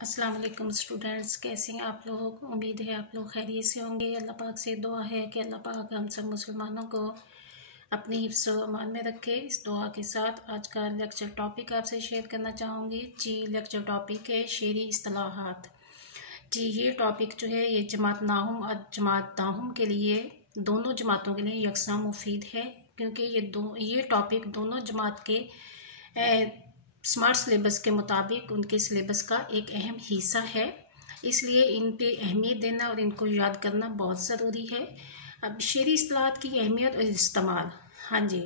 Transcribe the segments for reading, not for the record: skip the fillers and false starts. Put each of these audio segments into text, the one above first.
अस्सलाम वालेकुम स्टूडेंट्स, कैसे हैं आप लोग। उम्मीद है आप लोग खैरियत से होंगे। अल्लाह पाक से दुआ है कि अल्लाह पाक हम सब मुसलमानों को अपने हिफ्ज़ व अमान में रखे। इस दुआ के साथ आज का लेक्चर टॉपिक आपसे शेयर करना चाहूँगी। जी, लेक्चर टॉपिक है शेरी इस्तिलाहात। जी, ये टॉपिक जो है ये जमात नाहुम और जमात दाहुम के लिए, दोनों जमातों के लिए यकसा मुफीद है, क्योंकि ये टॉपिक दोनों जमात के स्मार्ट सिलेबस के मुताबिक उनके सिलेबस का एक अहम हिस्सा है। इसलिए इन पे अहमियत देना और इनको याद करना बहुत ज़रूरी है। अब शेरी इस्तिलाहात की अहमियत और इस्तेमाल। हाँ जी,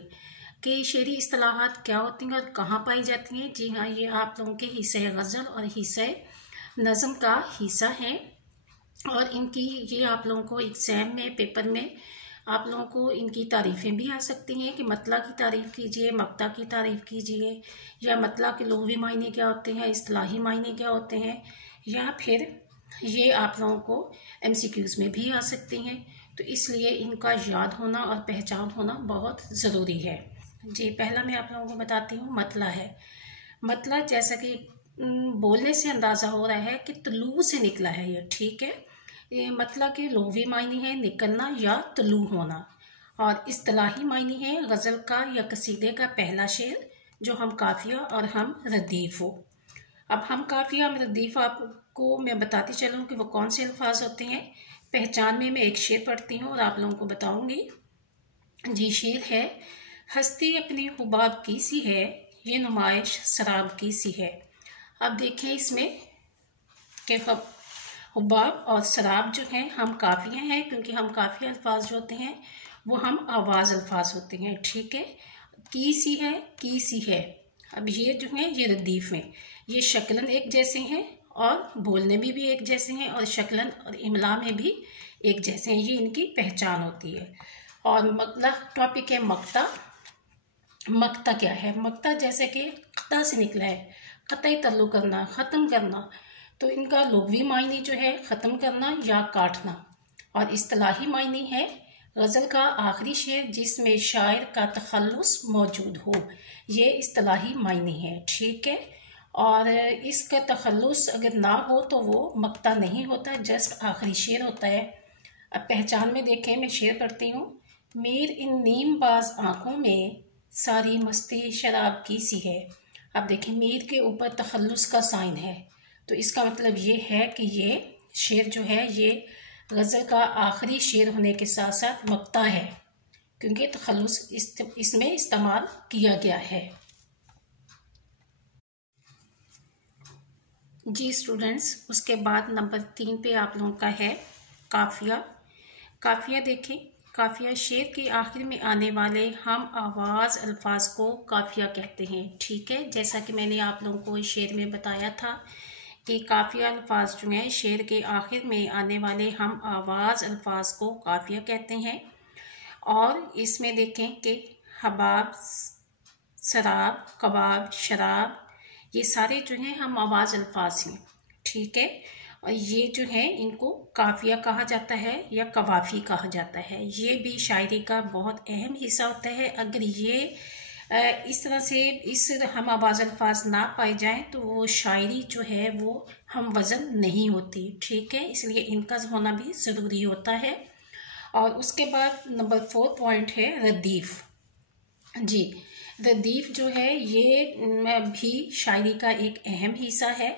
कि शेरी इस्तिलाहात क्या होती हैं और कहाँ पाई जाती हैं। जी हाँ, ये आप लोगों के हिस्से गज़ल और हिस्से नज़म का हिस्सा है और इनकी ये आप लोगों को एग्ज़ाम में, पेपर में आप लोगों को इनकी तारीफ़ें भी आ सकती हैं कि मतला की तारीफ़ कीजिए, मक्ता की तारीफ़ कीजिए, या मतला के लुग़वी मायने क्या होते हैं, इस्तिलाही मायने क्या होते हैं, या फिर ये आप लोगों को MCQs में भी आ सकती हैं। तो इसलिए इनका याद होना और पहचान होना बहुत ज़रूरी है। जी, पहला मैं आप लोगों को बताती हूँ मतला है। मतला जैसा कि बोलने से अंदाज़ा हो रहा है कि तुलू से निकला है ये, ठीक है। ये मतलब कि लुग़वी मायने है निकलना या तुलू होना, और इस्तिलाही मायने है गज़ल का या कसीदे का पहला शेर जो हम काफ़िया और हम रदीफ़ हो। अब हम काफ़िया हम रदीफ़ आपको मैं बताती चलूँ कि वो कौन से अल्फाज होते हैं। पहचान में मैं एक शेर पढ़ती हूँ और आप लोगों को बताऊँगी। जी, शेर है, हस्ती अपनी हुबाब की सी है, ये नुमाइश शराब की सी है। अब देखें इसमें कि हुबाब और शराब जो हैं हम काफ़िया हैं, क्योंकि हम काफ़िया अल्फाज जो होते हैं वो हम आवाज़ अल्फाज होते हैं, ठीक है। की सी है। अब ये जो हैं ये रदीफ़ हैं, ये शक्लन एक जैसे हैं और बोलने में भी एक जैसे हैं और शक्लन और इमला में भी एक जैसे हैं। ये इनकी पहचान होती है। और मतलब टॉपिक है मक्ता। मक्ता क्या है? मक्ता जैसे कि क़ता से निकला है, क़तई तल्लु करना, ख़त्म करना। तो इनका लुग़वी मायने जो है ख़त्म करना या काटना, और इस्तिलाही मायने है गज़ल का आखिरी शेर जिसमें शायर का तखल्लुस मौजूद हो। ये इस्तिलाही मायने है, ठीक है। और इसका तखल्लुस अगर ना हो तो वो मक्ता नहीं होता, जस्ट आखिरी शेर होता है। अब पहचान में देखें, मैं शेर पढ़ती हूँ। मीर इन नीम बाज आँखों में सारी मस्ती शराब की सी है। अब देखें, मीर के ऊपर तखल्लुस का साइन है, तो इसका मतलब ये है कि ये शेर जो है ये गज़ल का आखिरी शेर होने के साथ साथ मक्ता है, क्योंकि तखल्लुस इसमें इस्तेमाल किया गया है। जी स्टूडेंट्स, उसके बाद नंबर 3 पे आप लोगों का है काफ़िया। काफ़िया देखें, काफ़िया शेर के आखिर में आने वाले हम आवाज़ अल्फाज को काफ़िया कहते हैं, ठीक है। जैसा कि मैंने आप लोगों को इस शेर में बताया था कि काफ़िया अल्फाज जो हैं शेर के आखिर में आने वाले हम आवाज़ अल्फाज को काफ़िया कहते हैं। और इसमें देखें कि हबाब, शराब, कबाब, शराब, ये सारे जो हैं हम आवाज़ अल्फाज हैं, ठीक है। और ये जो है इनको काफ़िया कहा जाता है या कवाफ़ी कहा जाता है। ये भी शायरी का बहुत अहम हिस्सा होता है। अगर ये इस तरह से इस हम आवाज़ अल्फाज ना पाए जाएं तो वो शायरी जो है वो हम वज़न नहीं होती, ठीक है। इसलिए इनका होना भी ज़रूरी होता है। और उसके बाद नंबर 4 पॉइंट है रदीफ़। जी, रदीफ़ जो है ये भी शायरी का एक अहम हिस्सा है,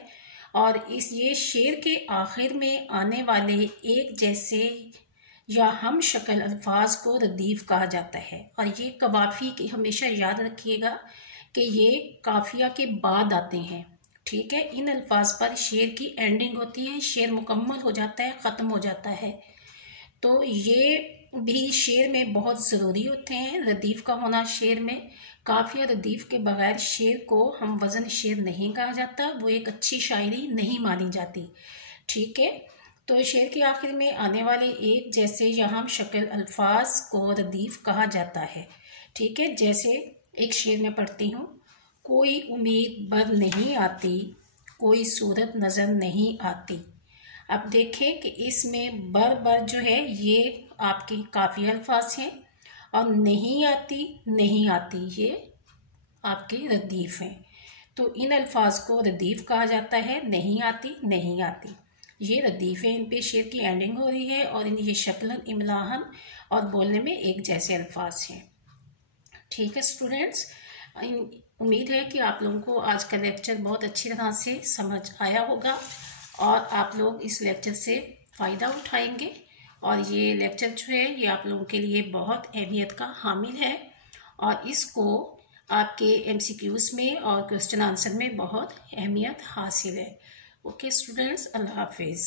और ये शेर के आखिर में आने वाले एक जैसे या हम शक्ल अल्फाज को रदीफ़ कहा जाता है। और ये कवाफ़ी की हमेशा याद रखिएगा कि ये काफ़िया के बाद आते हैं, ठीक है। इन अल्फाज पर शेर की एंडिंग होती है, शेर मुकम्मल हो जाता है, ख़त्म हो जाता है। तो ये भी शेर में बहुत ज़रूरी होते हैं, रदीफ़ का होना शेर में। काफ़िया रदीफ़ के बगैर शेर को हम वज़न शेर नहीं कहा जाता, वो एक अच्छी शायरी नहीं मानी जाती, ठीक है। तो शेर के आखिर में आने वाले एक जैसे या हम शक्ल अल्फाज को रदीफ़ कहा जाता है, ठीक है। जैसे एक शेर में पढ़ती हूँ, कोई उम्मीद बर नहीं आती, कोई सूरत नज़र नहीं आती। अब देखें कि इसमें बर जो है ये आपके काफ़ी अल्फाज हैं, और नहीं आती ये आपके रदीफ़ हैं। तो इन अल्फाज को रदीफ़ कहा जाता है। नहीं आती, नहीं आती, ये रदीफ़ है, इन पे शेर की एंडिंग हो रही है और इन ये शक्लन, इमलाहन और बोलने में एक जैसे अल्फाज हैं। ठीक है स्टूडेंट्स, उम्मीद है कि आप लोगों को आज का लेक्चर बहुत अच्छी तरह से समझ आया होगा और आप लोग इस लेक्चर से फ़ायदा उठाएंगे। और ये लेक्चर जो है ये आप लोगों के लिए बहुत अहमियत का हामिल है और इसको आपके MCQs में और क्वेश्चन आंसर में बहुत अहमियत हासिल है। ओके स्टूडेंट्स, अल्लाह हाफिज़।